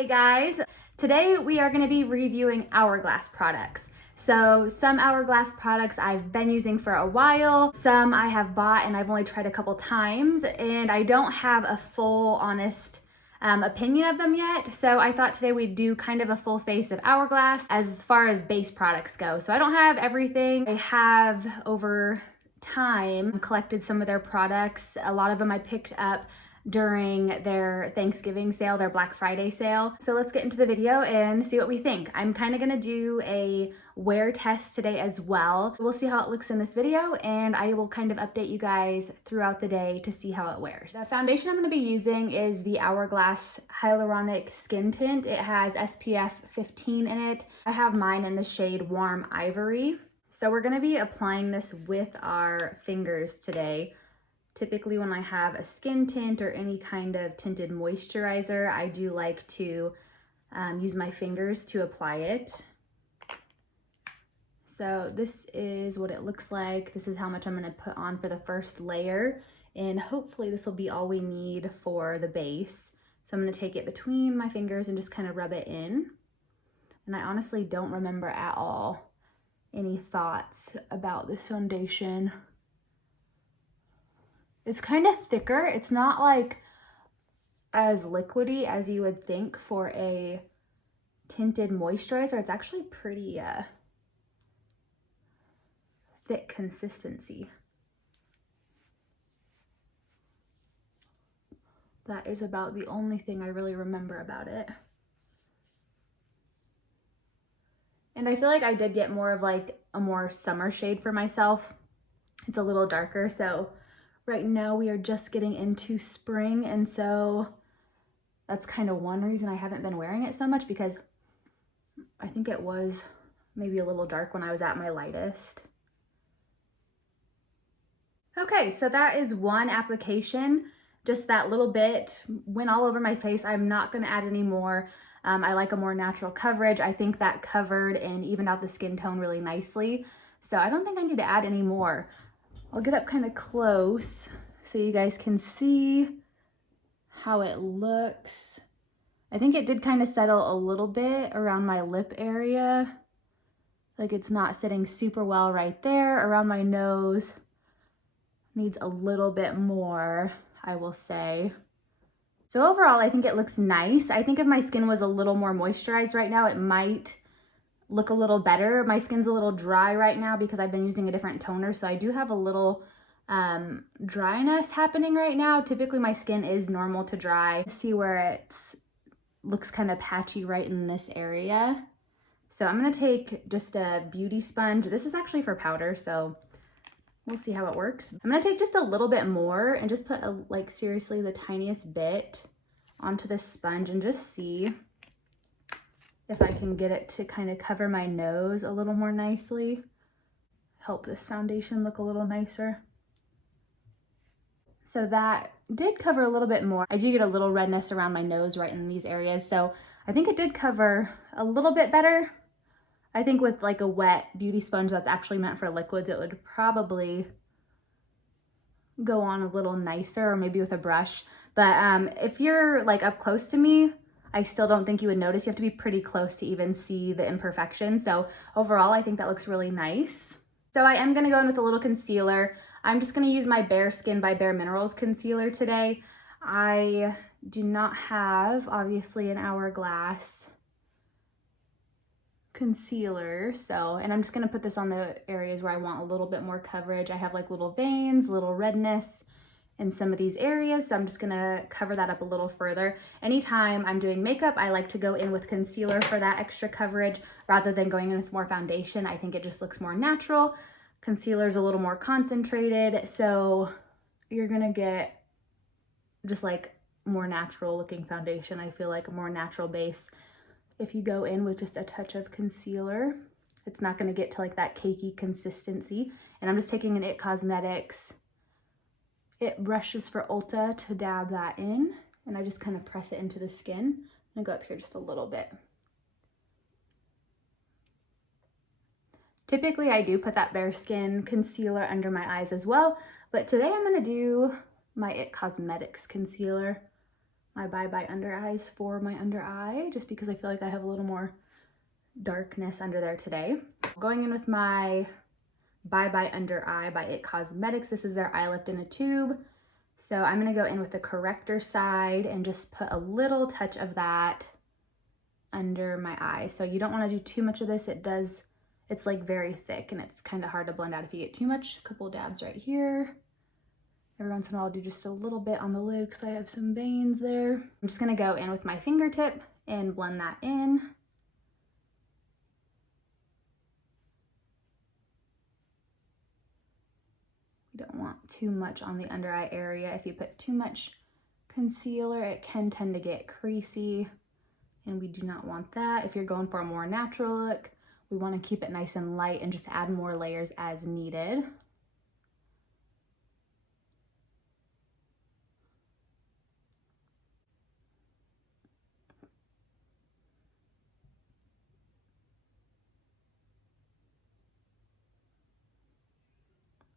Hey guys, today we are going to be reviewing Hourglass products. So some Hourglass products I've been using for a while, some I have bought and I've only tried a couple times, and I don't have a full honest opinion of them yet. So I thought today we'd do kind of a full face of Hourglass as far as base products go. So I don't have everything. I have over time collected some of their products. A lot of them I picked up during their Thanksgiving sale, their Black Friday sale. So let's get into the video and see what we think. I'm kind of gonna do a wear test today as well. We'll see how it looks in this video, and I will kind of update you guys throughout the day to see how it wears. The foundation I'm gonna be using is the Hourglass Hyaluronic Skin Tint. It has SPF 15 in it. I have mine in the shade Warm Ivory. So we're gonna be applying this with our fingers today. Typically when I have a skin tint or any kind of tinted moisturizer, I do like to use my fingers to apply it. So this is what it looks like. This is how much I'm gonna put on for the first layer, and hopefully this will be all we need for the base. So I'm gonna take it between my fingers and just kind of rub it in. And I honestly don't remember at all any thoughts about this foundation. It's kind of thicker. It's not like as liquidy as you would think for a tinted moisturizer. It's actually pretty thick consistency. That is about the only thing I really remember about it. And I feel like I did get more of like a more summer shade for myself. It's a little darker, so right now we are just getting into spring, and so that's kind of one reason I haven't been wearing it so much, because I think it was maybe a little dark when I was at my lightest. Okay, so that is one application. Just that little bit went all over my face. I'm not going to add any more. I like a more natural coverage. I think that covered and evened out the skin tone really nicely. So I don't think I need to add any more. I'll get up kind of close so you guys can see how it looks. I think it did kind of settle a little bit around my lip area. Like it's not sitting super well right there. Around my nose needs a little bit more, I will say. So overall, I think it looks nice. I think if my skin was a little more moisturized right now, it might look a little better. My skin's a little dry right now because I've been using a different toner, so I do have a little dryness happening right now. Typically my skin is normal to dry. See where it looks kind of patchy right in this area. So I'm gonna take just a beauty sponge. This is actually for powder, so we'll see how it works. I'm gonna take just a little bit more and just put like seriously the tiniest bit onto this sponge and just see if I can get it to kind of cover my nose a little more nicely. Help this foundation look a little nicer. So that did cover a little bit more. I do get a little redness around my nose right in these areas, so I think it did cover a little bit better. I think with like a wet beauty sponge that's actually meant for liquids, it would probably go on a little nicer, or maybe with a brush. But if you're like up close to me, I still don't think you would notice. You have to be pretty close to even see the imperfections. So overall, I think that looks really nice. So I am gonna go in with a little concealer. I'm just gonna use my Bare Skin by Bare Minerals concealer today. I do not have, obviously, an Hourglass concealer. So, and I'm just gonna put this on the areas where I want a little bit more coverage. I have like little veins, little redness in some of these areas, so I'm just gonna cover that up a little further. Anytime I'm doing makeup, I like to go in with concealer for that extra coverage rather than going in with more foundation. I think it just looks more natural. Concealer's a little more concentrated, so you're gonna get just like more natural looking foundation. I feel like a more natural base if you go in with just a touch of concealer. It's not gonna get to like that cakey consistency. And I'm just taking an IT Cosmetics It Brushes for Ulta to dab that in, and I just kind of press it into the skin. I'm gonna go up here just a little bit. Typically I do put that Bare Skin concealer under my eyes as well, but today I'm gonna do my IT Cosmetics concealer. my Bye Bye Under Eyes for my under eye, just because I feel like I have a little more darkness under there today. Going in with my Bye Bye Under Eye by It Cosmetics. This is their eye lift in a tube. So I'm gonna go in with the corrector side and just put a little touch of that under my eye. So you don't wanna do too much of this. It's like very thick and it's kind of hard to blend out if you get too much. A couple dabs right here. Every once in a while I'll do just a little bit on the lid because I have some veins there. I'm just gonna go in with my fingertip and blend that in. We don't want too much on the under eye area. If you put too much concealer, it can tend to get creasy, and we do not want that. If you're going for a more natural look, we want to keep it nice and light and just add more layers as needed.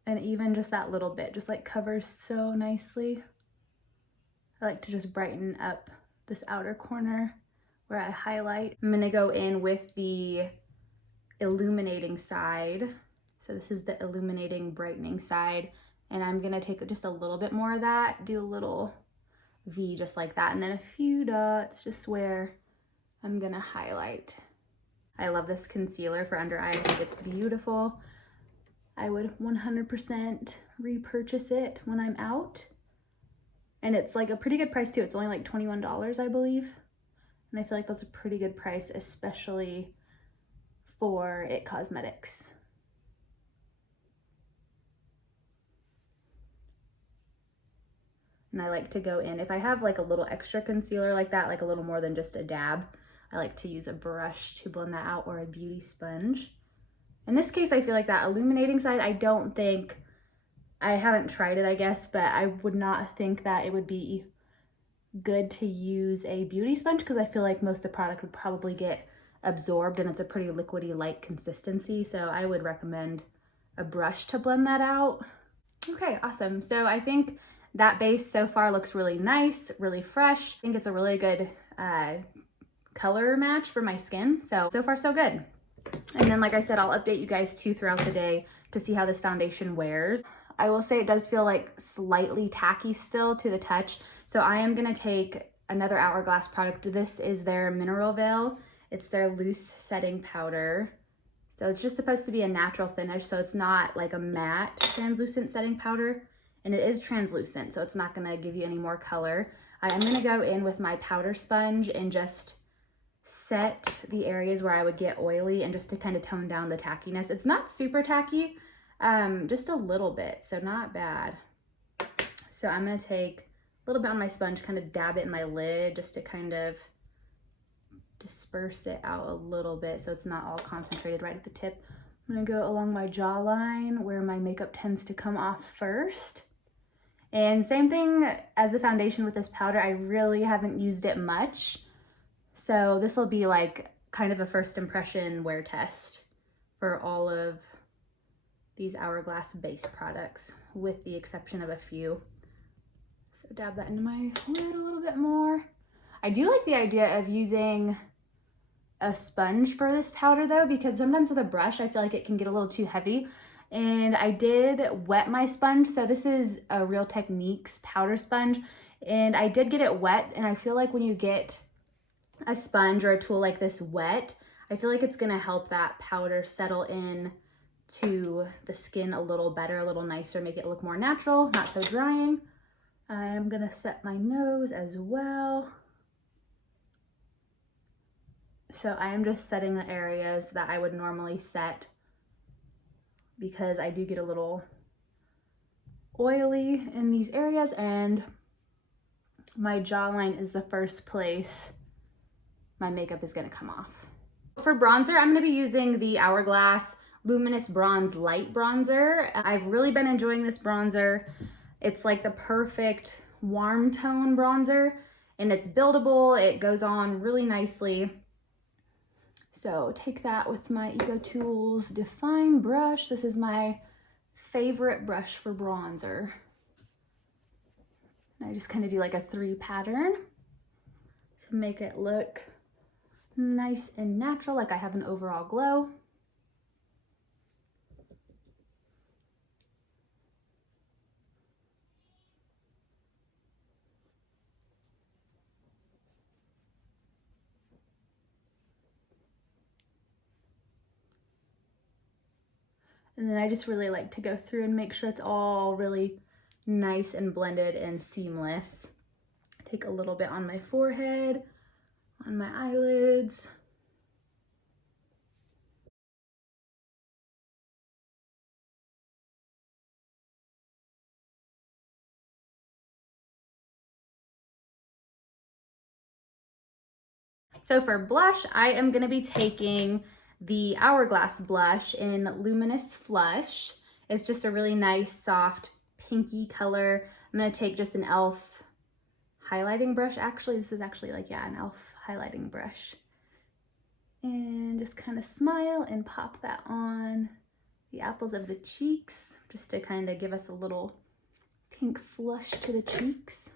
And even just that little bit just like covers so nicely. I like to just brighten up this outer corner where I highlight. I'm gonna go in with the illuminating side. So this is the illuminating brightening side. And I'm gonna take just a little bit more of that, do a little V just like that, and then a few dots just where I'm gonna highlight. I love this concealer for under eye. I think it's beautiful. I would 100% repurchase it when I'm out. And it's like a pretty good price too. It's only like $21, I believe. And I feel like that's a pretty good price, especially for It Cosmetics. And I like to go in, if I have like a little extra concealer like that, like a little more than just a dab, I like to use a brush to blend that out or a beauty sponge. In this case, I feel like that illuminating side, I haven't tried it, I guess, but I would not think that it would be good to use a beauty sponge because I feel like most of the product would probably get absorbed and it's a pretty liquidy light consistency. So I would recommend a brush to blend that out. Okay, awesome. So I think that base so far looks really nice, really fresh. I think it's a really good color match for my skin. So far so good. And then, like I said, I'll update you guys too throughout the day to see how this foundation wears. I will say it does feel like slightly tacky still to the touch. So I am gonna take another Hourglass product. This is their Mineral Veil. It's their loose setting powder. So it's just supposed to be a natural finish. So it's not like a matte translucent setting powder, and it is translucent. So it's not gonna give you any more color. I'm gonna go in with my powder sponge and just set the areas where I would get oily and just to kind of tone down the tackiness. It's not super tacky, just a little bit, so not bad. So I'm gonna take a little bit on my sponge, kind of dab it in my lid just to kind of disperse it out a little bit so it's not all concentrated right at the tip. I'm gonna go along my jawline where my makeup tends to come off first. And same thing as the foundation with this powder, I really haven't used it much. So this will be like kind of a first impression wear test for all of these Hourglass base products, with the exception of a few. So dab that into my lid a little bit more. I do like the idea of using a sponge for this powder though, because sometimes with a brush, I feel like it can get a little too heavy. And I did wet my sponge. So this is a Real Techniques powder sponge. And I did get it wet. And I feel like when you get a sponge or a tool like this wet, I feel like it's gonna help that powder settle in to the skin a little better, a little nicer, make it look more natural, not so drying. I'm gonna set my nose as well. So I am just setting the areas that I would normally set because I do get a little oily in these areas, and my jawline is the first place my makeup is gonna come off. For bronzer, I'm gonna be using the Hourglass Luminous Bronze Light Bronzer. I've really been enjoying this bronzer. It's like the perfect warm tone bronzer, and it's buildable. It goes on really nicely. So take that with my Eco Tools Define brush. This is my favorite brush for bronzer. And I just kind of do like a 3 pattern. to make it look nice and natural, like I have an overall glow. And then I just really like to go through and make sure it's all really nice and blended and seamless. Take a little bit on my forehead, on my eyelids. So for blush, I am gonna be taking the Hourglass blush in Luminous Flush. It's just a really nice, soft, pinky color. I'm gonna take just an e.l.f. highlighting brush. Actually, this is actually like, yeah, an e.l.f. highlighting brush. And just kind of smile and pop that on the apples of the cheeks, just to kind of give us a little pink flush to the cheeks.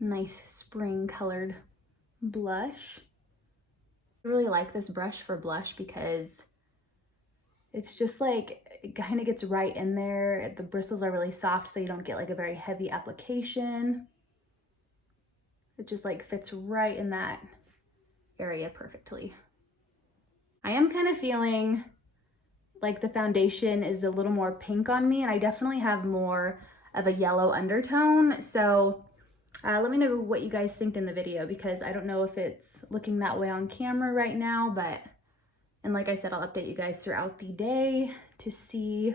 Nice spring colored blush. I really like this brush for blush because it's just like, it kind of gets right in there. The bristles are really soft, so you don't get like a very heavy application. It just like fits right in that area perfectly. I am kind of feeling like the foundation is a little more pink on me, and I definitely have more of a yellow undertone. So let me know what you guys think in the video, because I don't know if it's looking that way on camera right now, and like I said, I'll update you guys throughout the day to see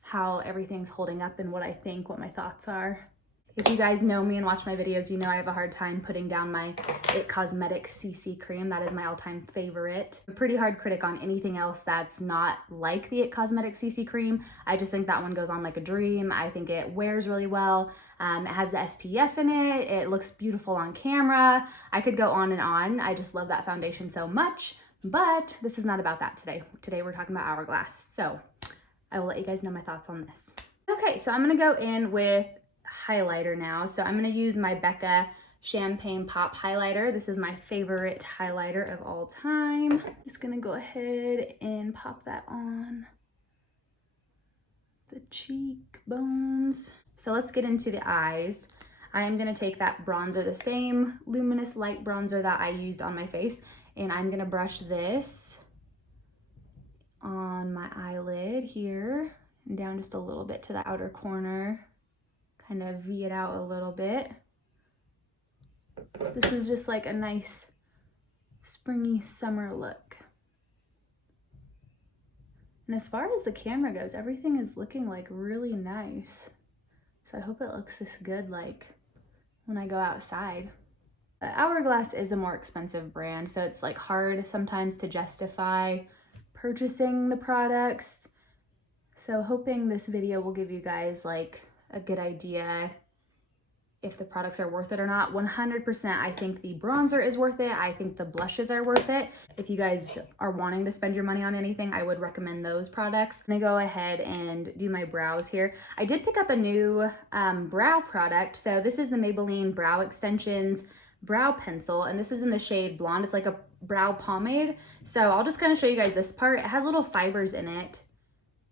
how everything's holding up and what I think, what my thoughts are. If you guys know me and watch my videos, you know I have a hard time putting down my IT Cosmetics CC cream. That is my all-time favorite. I'm a pretty hard critic on anything else that's not like the IT Cosmetics CC cream. I just think that one goes on like a dream. I think it wears really well. It has the SPF in it. It looks beautiful on camera. I could go on and on. I just love that foundation so much, but this is not about that today. Today we're talking about Hourglass. So I will let you guys know my thoughts on this. Okay, so I'm gonna go in with highlighter now. So I'm going to use my Becca Champagne Pop highlighter. This is my favorite highlighter of all time. Just going to go ahead and pop that on the cheekbones. So let's get into the eyes. I am going to take that bronzer, the same luminous light bronzer that I used on my face, and I'm going to brush this on my eyelid here and down just a little bit to the outer corner. Kind of V it out a little bit. This is just like a nice springy summer look. And as far as the camera goes, everything is looking like really nice. So I hope it looks this good like when I go outside. But Hourglass is a more expensive brand, so it's like hard sometimes to justify purchasing the products. So hoping this video will give you guys like a good idea if the products are worth it or not. 100% I think the bronzer is worth it. I think the blushes are worth it. If you guys are wanting to spend your money on anything, I would recommend those products. I'm gonna go ahead and do my brows here. I did pick up a new brow product. So this is the Maybelline Brow Extensions brow pencil, and this is in the shade Blonde. It's like a brow pomade. So I'll just kind of show you guys this part. It has little fibers in it,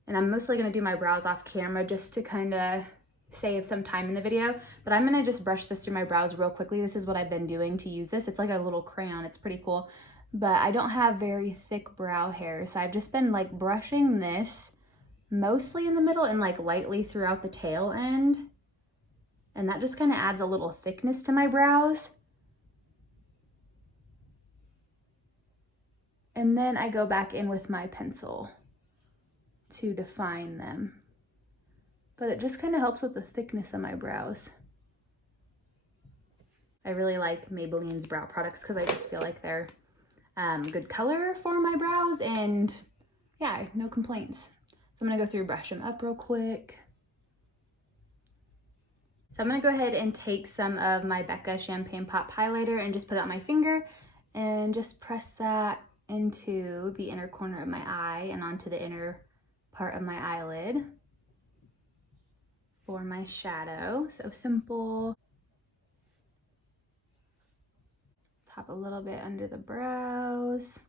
and I'm mostly gonna do my brows off camera just to kind of save some time in the video, but I'm gonna just brush this through my brows real quickly. This is what I've been doing to use this. It's like a little crayon, it's pretty cool, but I don't have very thick brow hair, so I've just been like brushing this mostly in the middle and like lightly throughout the tail end, and that just kind of adds a little thickness to my brows. And then I go back in with my pencil to define them. But it just kind of helps with the thickness of my brows. I really like Maybelline's brow products because I just feel like they're good color for my brows, and yeah, no complaints. So I'm gonna go through, brush them up real quick. So I'm gonna go ahead and take some of my Becca Champagne Pop highlighter and just put it on my finger and just press that into the inner corner of my eye and onto the inner part of my eyelid for my shadow. So simple. pop a little bit under the brows.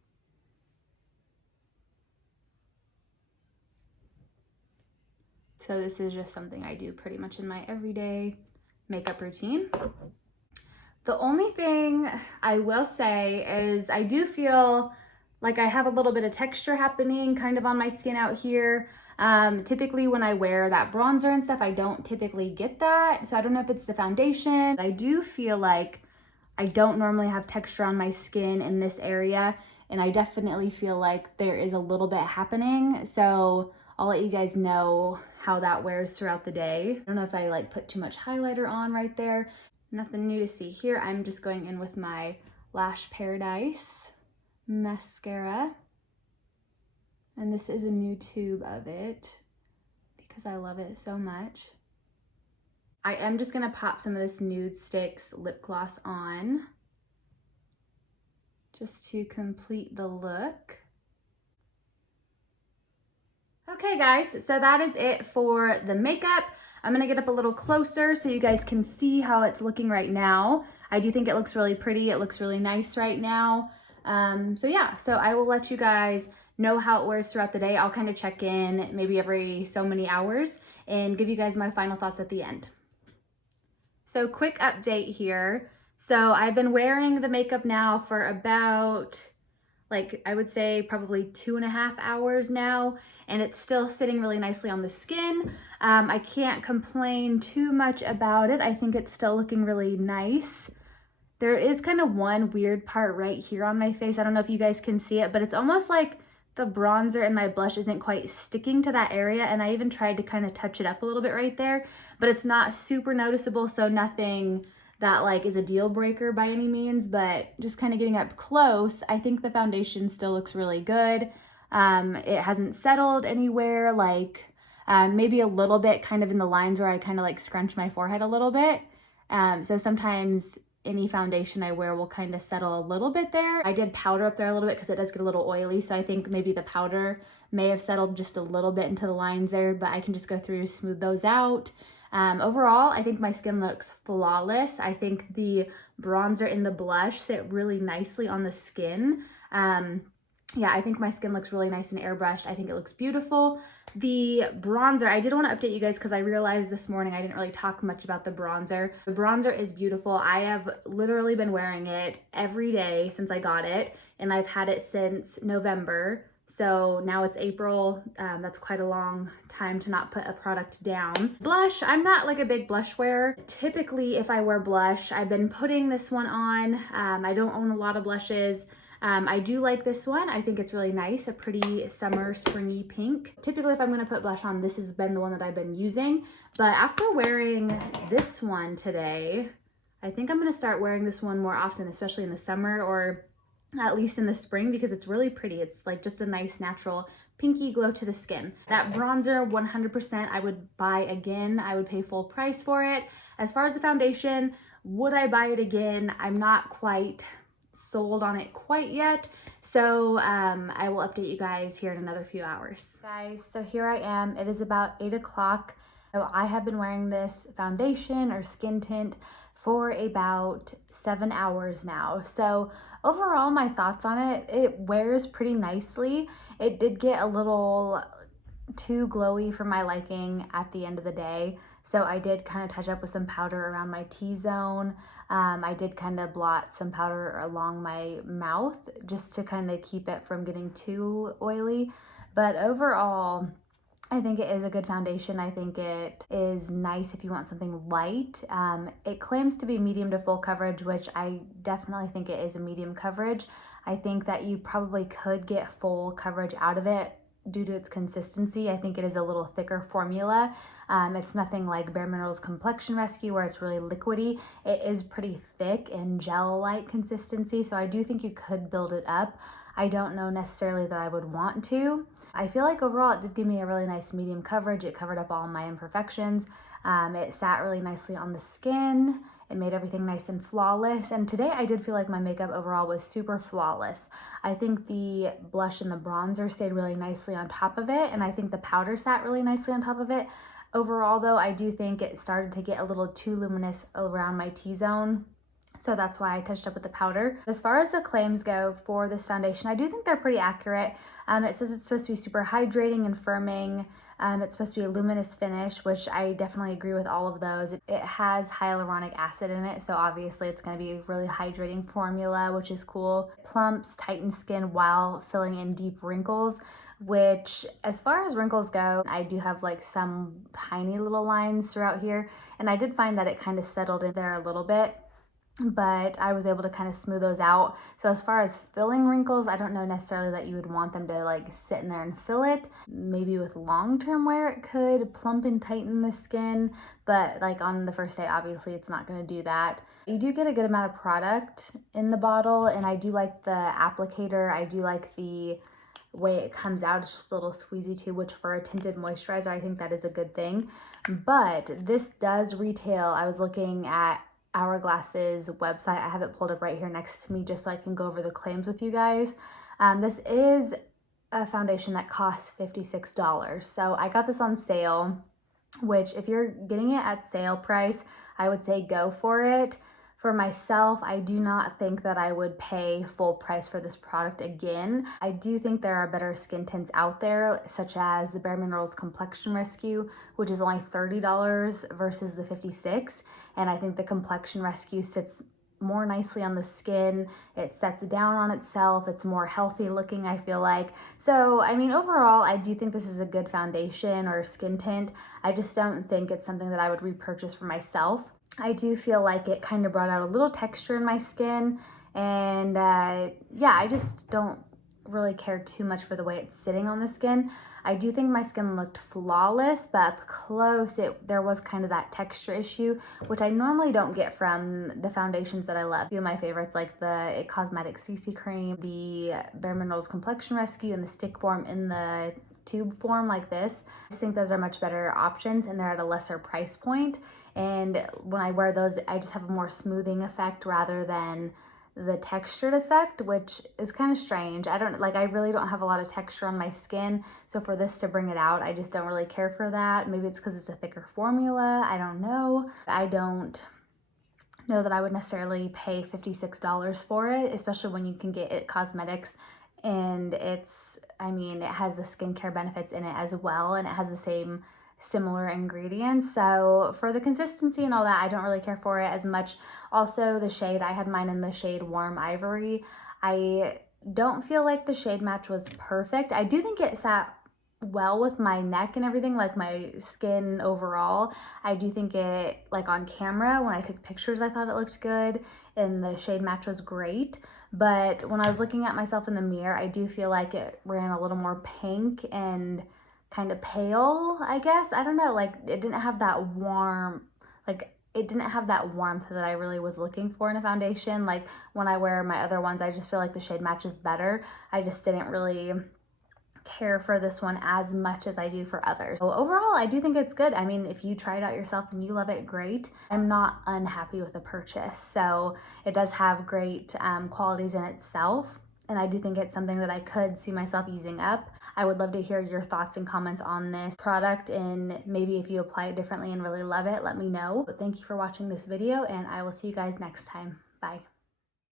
So this is just something I do pretty much in my everyday makeup routine. The only thing I will say is I do feel like I have a little bit of texture happening kind of on my skin out here. Typically when I wear that bronzer and stuff, I don't typically get that. So I don't know if it's the foundation. I do feel like I don't normally have texture on my skin in this area, and I definitely feel like there is a little bit happening. So I'll let you guys know how that wears throughout the day. I don't know if I like put too much highlighter on right there. Nothing new to see here. I'm just going in with my Lash Paradise mascara. And this is a new tube of it because I love it so much. I am just gonna pop some of this Nude Sticks lip gloss on just to complete the look. Okay guys, so that is it for the makeup. I'm gonna get up a little closer so you guys can see how it's looking right now. I do think it looks really pretty. It looks really nice right now. So yeah, so I will let you guys know how it wears throughout the day. I'll kind of check in maybe every so many hours and give you guys my final thoughts at the end. So quick update here. So I've been wearing the makeup now for about, like, I would say probably 2.5 hours now, and it's still sitting really nicely on the skin. I can't complain too much about it. I think it's still looking really nice. There is kind of one weird part right here on my face. I don't know if you guys can see it, but it's almost like the bronzer and my blush isn't quite sticking to that area, and I even tried to kind of touch it up a little bit right there, but it's not super noticeable, so nothing that like is a deal breaker by any means, but just kind of getting up close, I think the foundation still looks really good. It hasn't settled anywhere, like maybe a little bit kind of in the lines where I kind of like scrunch my forehead a little bit. So sometimes any foundation I wear will kind of settle a little bit there. I did powder up there a little bit because it does get a little oily, so I think maybe the powder may have settled just a little bit into the lines there, but I can just go through, smooth those out. Overall, I think my skin looks flawless. I think the bronzer and the blush sit really nicely on the skin. Yeah, I think my skin looks really nice and airbrushed. I think it looks beautiful. The bronzer, I did want to update you guys because I realized this morning I didn't really talk much about the bronzer. The bronzer is beautiful. I have literally been wearing it every day since I got it, and I've had it since November. So now it's April. That's quite a long time to not put a product down. Blush, I'm not like a big blush wearer. Typically, if I wear blush, I've been putting this one on. I don't own a lot of blushes. I do like this one. I think it's really nice, a pretty summer springy pink. Typically, if I'm gonna put blush on, this has been the one that I've been using. But after wearing this one today, I think I'm gonna start wearing this one more often, especially in the summer or at least in the spring, because it's really pretty. It's like just a nice natural pinky glow to the skin. That bronzer, 100% I would buy again. I would pay full price for it. As far as the foundation, would I buy it again? I'm not quite sold on it quite yet, so I will update you guys here in another few hours. Guys, so here I am. It is about 8 o'clock. So I have been wearing this foundation or skin tint for about 7 hours now. So overall, my thoughts on it, it wears pretty nicely. It did get a little too glowy for my liking at the end of the day, so I did kind of touch up with some powder around my T-zone. I did kind of blot some powder along my mouth just to kind of keep it from getting too oily. But overall, I think it is a good foundation. I think it is nice if you want something light. It claims to be medium to full coverage, which I definitely think it is a medium coverage. I think that you probably could get full coverage out of it due to its consistency. I think it is a little thicker formula. It's nothing like Bare Minerals Complexion Rescue where it's really liquidy. It is pretty thick and gel-like consistency, so I do think you could build it up. I don't know necessarily that I would want to. I feel like overall it did give me a really nice medium coverage. It covered up all my imperfections. It sat really nicely on the skin. It made everything nice and flawless. And today I did feel like my makeup overall was super flawless. I think the blush and the bronzer stayed really nicely on top of it, and I think the powder sat really nicely on top of it. Overall though, I do think it started to get a little too luminous around my T-zone. So that's why I touched up with the powder. As far as the claims go for this foundation, I do think they're pretty accurate. It says it's supposed to be super hydrating and firming. It's supposed to be a luminous finish, which I definitely agree with all of those. It has hyaluronic acid in it, so obviously it's going to be a really hydrating formula, which is cool. Plumps, tightens skin while filling in deep wrinkles, which as far as wrinkles go, I do have like some tiny little lines throughout here, and I did find that it kind of settled in there a little bit, but I was able to kind of smooth those out. So as far as filling wrinkles, I don't know necessarily that you would want them to like sit in there and fill it. Maybe with long-term wear it could plump and tighten the skin, but like on the first day, obviously it's not going to do that. You do get a good amount of product in the bottle, and I do like the applicator. I do like the way it comes out. It's just a little squeezy too, which for a tinted moisturizer, I think that is a good thing. But this does retail. I was looking at Hourglass's website. I have it pulled up right here next to me just so I can go over the claims with you guys. This is a foundation that costs $56. So I got this on sale, which if you're getting it at sale price, I would say go for it. For myself, I do not think that I would pay full price for this product again. I do think there are better skin tints out there, such as the Bare Minerals Complexion Rescue, which is only $30 versus the $56. And I think the Complexion Rescue sits more nicely on the skin. It sets down on itself. It's more healthy looking, I feel like. So, I mean, overall, I do think this is a good foundation or skin tint. I just don't think it's something that I would repurchase for myself. I do feel like it kind of brought out a little texture in my skin, and yeah, I just don't really care too much for the way it's sitting on the skin. I do think my skin looked flawless, but up close there was kind of that texture issue, which I normally don't get from the foundations that I love. A few of my favorites, like the It Cosmetics CC Cream, the Bare Minerals Complexion Rescue, and the stick form in the tube form like this. I just think those are much better options, and they're at a lesser price point. And when I wear those, I just have a more smoothing effect rather than the textured effect, which is kind of strange. I really don't have a lot of texture on my skin. So for this to bring it out, I just don't really care for that. Maybe it's because it's a thicker formula. I don't know. I don't know that I would necessarily pay $56 for it, especially when you can get It Cosmetics, and it has the skincare benefits in it as well, and it has the same similar ingredients. So for the consistency and all that, I don't really care for it as much. Also, the shade, I had mine in the shade Warm Ivory. I don't feel like the shade match was perfect. I do think it sat well with my neck and everything, like my skin overall. I do think it, like on camera, when I took pictures, I thought it looked good and the shade match was great. But when I was looking at myself in the mirror, I do feel like it ran a little more pink and kind of pale, I guess. I don't know, like it didn't have that warmth that I really was looking for in a foundation. Like when I wear my other ones, I just feel like the shade matches better. I just didn't really care for this one as much as I do for others. So overall, I do think it's good. I mean, if you try it out yourself and you love it, great. I'm not unhappy with the purchase. So it does have great qualities in itself, and I do think it's something that I could see myself using up. I would love to hear your thoughts and comments on this product, and maybe if you apply it differently and really love it, let me know. But thank you for watching this video, and I will see you guys next time. Bye.